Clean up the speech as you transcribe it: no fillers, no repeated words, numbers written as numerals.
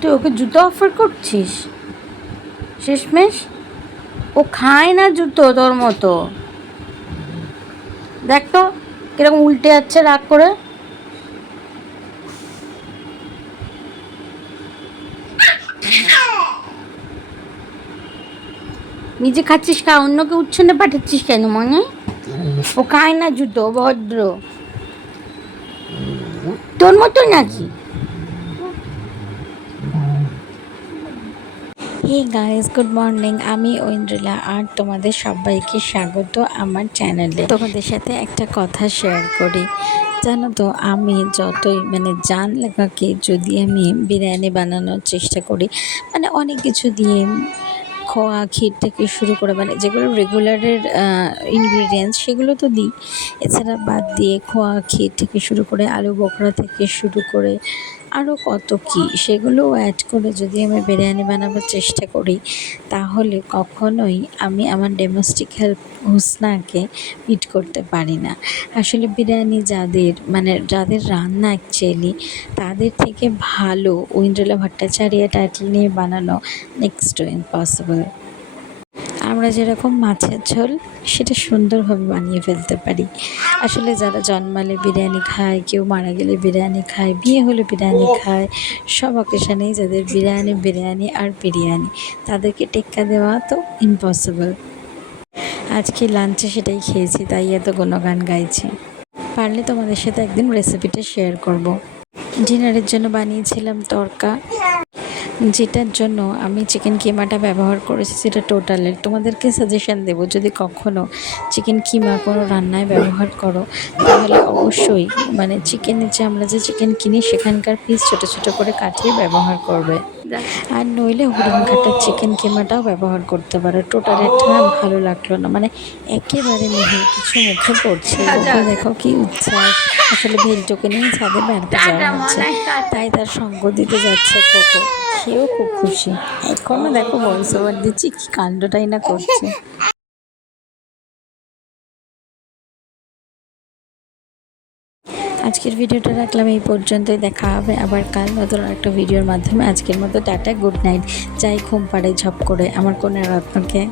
তুই ওকে জুতো অফার করছিস শেষমেশ? ও খায় না জুতো তোর মতো। দেখ তো কিরকম উল্টে যাচ্ছে রাগ করে। নিজে খাচ্ছিস খা, অন্যকে উচ্ছন্নে পাঠাচ্ছিস কেন মনে? ও খায় না জুতো, ভদ্র তোর মতো নাকি? Hey guys, good morning. আমি ঐন্দ্রিলা আর তোমাদের সবাইকে স্বাগত আমার চ্যানেলে। তোমাদের সাথে একটা কথা শেয়ার করি। জানো তো, আমি যতই জান লেখাকে যদি আমি বিরিয়ানি বানানোর চেষ্টা করি, অনেক কিছু দিয়ে খোয়া ক্ষীর থেকে শুরু করে যেগুলো রেগুলারের ইনগ্রিডিয়েন্টস সেগুলো তো দিই, এছাড়া বাদ দিয়ে খোয়া ক্ষীর থেকে শুরু করে আলু বোখরা থেকে শুরু করে আরও কত কী সেগুলোও অ্যাড করে যদি আমি বিরিয়ানি বানাবার চেষ্টা করি, তাহলে কখনোই আমি আমার ডোমেস্টিক হেল্প হুসনাকে বিট করতে পারি না। আসলে বিরিয়ানি যাদের রান্না অ্যাকচুয়ালি তাদের থেকে ভালো ঐন্দ্রিলা ভট্টাচার্য টাইটেল নিয়ে বানানো নেক্সট টু ইম্পসিবল। আমরা যেরকম মাছের ঝোল সেটা সুন্দরভাবে বানিয়ে ফেলতে পারি। আসলে যারা জন্মালে বিরিয়ানি খায়, কেউ মারা গেলে বিরিয়ানি খায়, বিয়ে হলে বিরিয়ানি খায়, সব অকেশানেই যাদের বিরিয়ানি বিরিয়ানি আর বিরিয়ানি, তাদেরকে টেক্কা দেওয়া তো ইম্পসিবল। আজকে লাঞ্চে সেটাই খেয়েছি, তাই এত গুণগান গাইছি। পারলে তোমাদের সাথে একদিন রেসিপিটা শেয়ার করব। ডিনারের জন্য বানিয়েছিলাম তড়কা, যেটার জন্য আমি চিকেন কিমাটা ব্যবহার করেছি, সেটা টোটালের তোমাদেরকে সাজেশান দেবো, যদি কখনও চিকেন কিমা কোনো রান্নায় ব্যবহার করো তাহলে অবশ্যই চিকেনের আমরা যে চিকেন কিনি সেখানকার পিস ছোটো ছোটো করে কাটিয়ে ব্যবহার করবে। আর নইলে হরিণ ঘাটার চিকেন কিমাটাও ব্যবহার করতে পারো। টোটালেরটা ভালো লাগলো না, একেবারে নেই কিছু মুখে পড়ছে। ওকে দেখো কি উচ্ছ্বাস, আসলে ভেলটোকে নিয়ে ছাদে বেড়াতে যাওয়া হচ্ছে, তাই তার সঙ্গ দিতে যাচ্ছে কোকো। সেও খুব খুশি। এখনও দেখো ভয়েস ওভার দিচ্ছি, কি কাণ্ডটাই না করছে। আজকের ভিডিওটা রাখলাম এই পর্যন্তই। দেখা হবে আবার কাল নতুন একটা ভিডিওর মাধ্যমে। আজকের মতো টাটা, গুড নাইট। যাই ঘুম পাড়ে ঝপ করে আমার কন্যা রত্নকে।